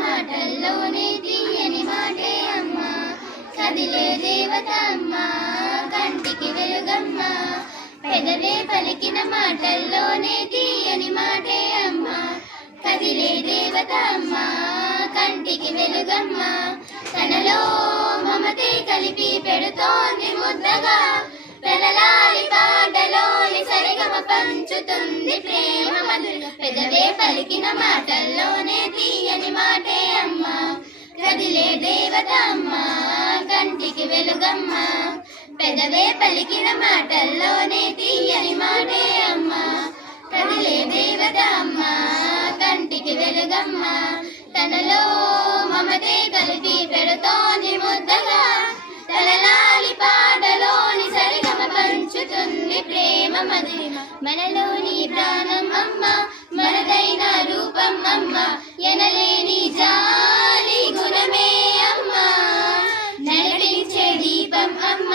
మాటల్లోనే తీయని మాటే అమ్మ, కదిలే దేవత అమ్మ, కంటికి వెలుగమ్మ. పెదవే పలికిన మాటల్లోనే తీయని మాటే అమ్మ, కదిలే దేవత అమ్మ, కంటికి వెలుగమ్మ. తనలో మమతే కలిపి పెడుతోంది ముద్దగా, తనలాలి పాటలోని సరిగమ పంచుతుంది ప్రేమ మధుర. పెదవే పలికిన మాటల్లోనే తీయని మాటే అమ్మ, కదిలే దేవత అమ్మ, కంటికి వెలుగమ్మ. పెదవే పలికిన మాటల్లోనే తీయని మాటే అమ్మ, కదిలే దేవత అమ్మ, కంటికి వెలుగమ్మ. తనలో మమతే కలిపి పెడుతోంది ముద్దగా, తనలాలి పాటలోని సరిగమ పంచుతుంది ప్రేమ మధురిమ. మనలోని ప్రాణం అమ్మ, మనదైన రూపం అమ్మ, ఎనలేని జాలి గుణమే అమ్మ. నడిపించే దీపం అమ్మ,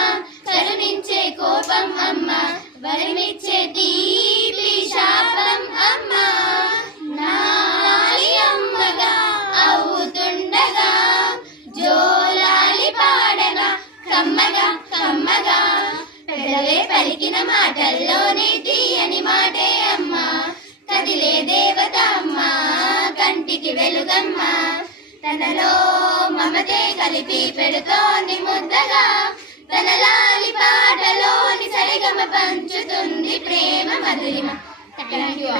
కరుణించే కోపం అమ్మ, వరమిచ్చే తీపి శాపం అమ్మ. నాలి అమ్మగా అవుతుండగా, జోలాలి పాడగా కమ్మగా కమ్మగా. పెదవే పలికిన మాటల్లోనే తీయని మాటే అమ్మ, కదిలే దేవత అమ్మ, కంటికి వెలుగమ్మ. తనలో మమతే కలిపి పెడుతోంది ముద్దగా, తనలాలి పాటలోని సరిగమ పంచుతుంది ప్రేమ మధురిమ. Thank you.